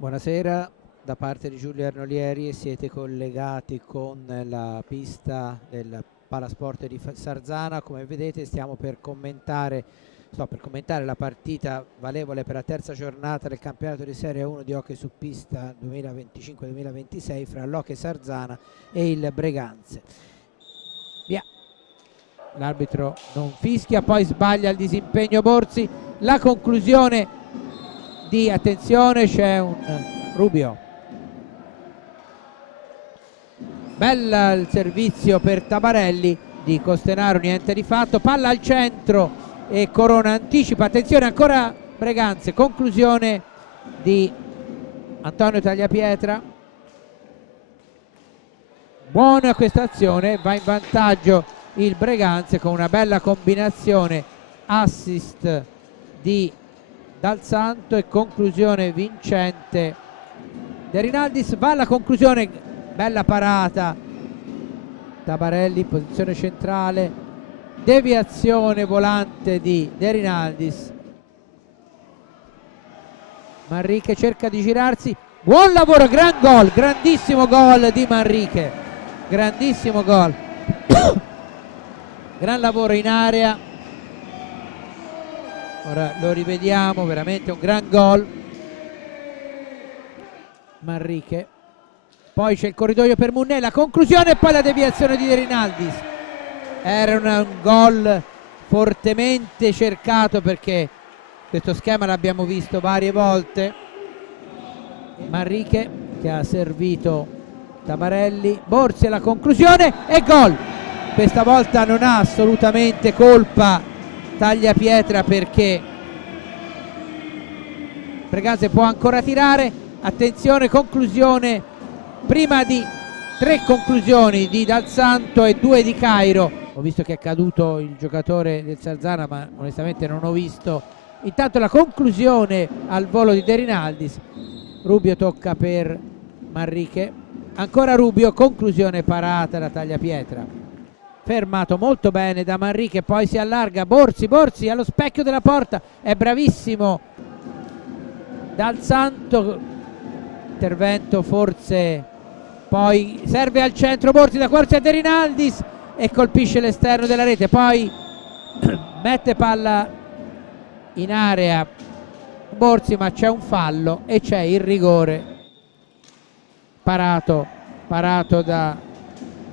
Buonasera da parte di Giulio Arnolieri e siete collegati con la pista del Palasport di Sarzana. Come vedete sto per commentare la partita valevole per la terza giornata del campionato di Serie 1 di hockey su pista 2025-2026 fra l'Hockey Sarzana e il Breganze. Via. L'arbitro non fischia, poi sbaglia il disimpegno Borzi. La conclusione attenzione, c'è un Rubio, bella il servizio per Tabarelli di Costenaro, niente di fatto, palla al centro e Corona anticipa, attenzione ancora Breganze, conclusione di Antonio Tagliapietra. Buona questa azione, va in vantaggio il Breganze con una bella combinazione, assist di Dal Santo e conclusione vincente De Rinaldis. Va alla conclusione, bella parata Tabarelli, posizione centrale, deviazione volante di De Rinaldis. Manrique cerca di girarsi, buon lavoro, gran gol, grandissimo gol di Manrique, grandissimo gol gran lavoro in area. Ora lo rivediamo, veramente un gran gol Manrique. Poi c'è il corridoio per Munnè, la conclusione e poi la deviazione di De Rinaldis. Era un gol fortemente cercato perché questo schema l'abbiamo visto varie volte. Manrique che ha servito Tabarelli, Borzi alla conclusione e gol. Questa volta non ha assolutamente colpa Tagliapietra perché Breganze può ancora tirare. Attenzione, conclusione, prima di 3 conclusioni di Dal Santo e 2 di Cairo. Ho visto che è caduto il giocatore del Sarzana, ma onestamente non ho visto. Intanto la conclusione al volo di De Rinaldis. Rubio tocca per Manrique, ancora Rubio, conclusione parata da Tagliapietra, fermato molto bene da Manrique, poi si allarga Borzi allo specchio della porta, è bravissimo Dal Santo, intervento forse, poi serve al centro Borzi, da qua c'è De Rinaldis e colpisce l'esterno della rete, poi mette palla in area Borzi, ma c'è un fallo e c'è il rigore parato da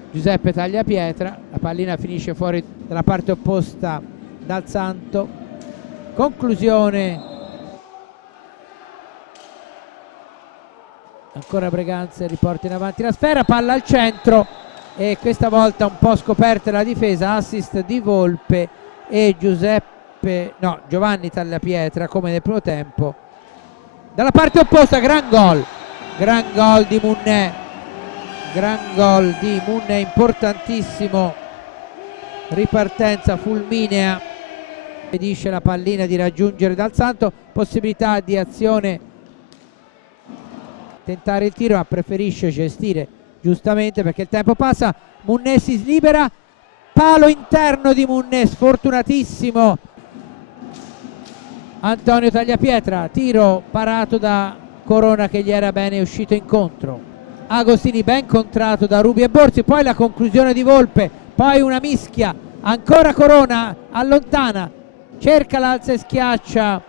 Giuseppe Tagliapietra. La pallina finisce fuori dalla parte opposta Dal Santo, conclusione ancora Breganze, riporta in avanti la sfera, palla al centro e questa volta un po' scoperta la difesa, assist di Volpe e Giovanni Tagliapietra come nel primo tempo. Dalla parte opposta gran gol di Munnè, gran gol di Munnè, importantissimo, ripartenza fulminea, impedisce la pallina di raggiungere Dal Santo, possibilità di azione, tentare il tiro ma preferisce gestire giustamente perché il tempo passa. Munnè si libera, palo interno di Munnè, sfortunatissimo Antonio Tagliapietra, tiro parato da Corona che gli era bene uscito incontro. Agostini ben contrato da Rubio e Borzi, poi la conclusione di Volpe, poi una mischia, ancora Corona allontana, cerca l'alza e schiaccia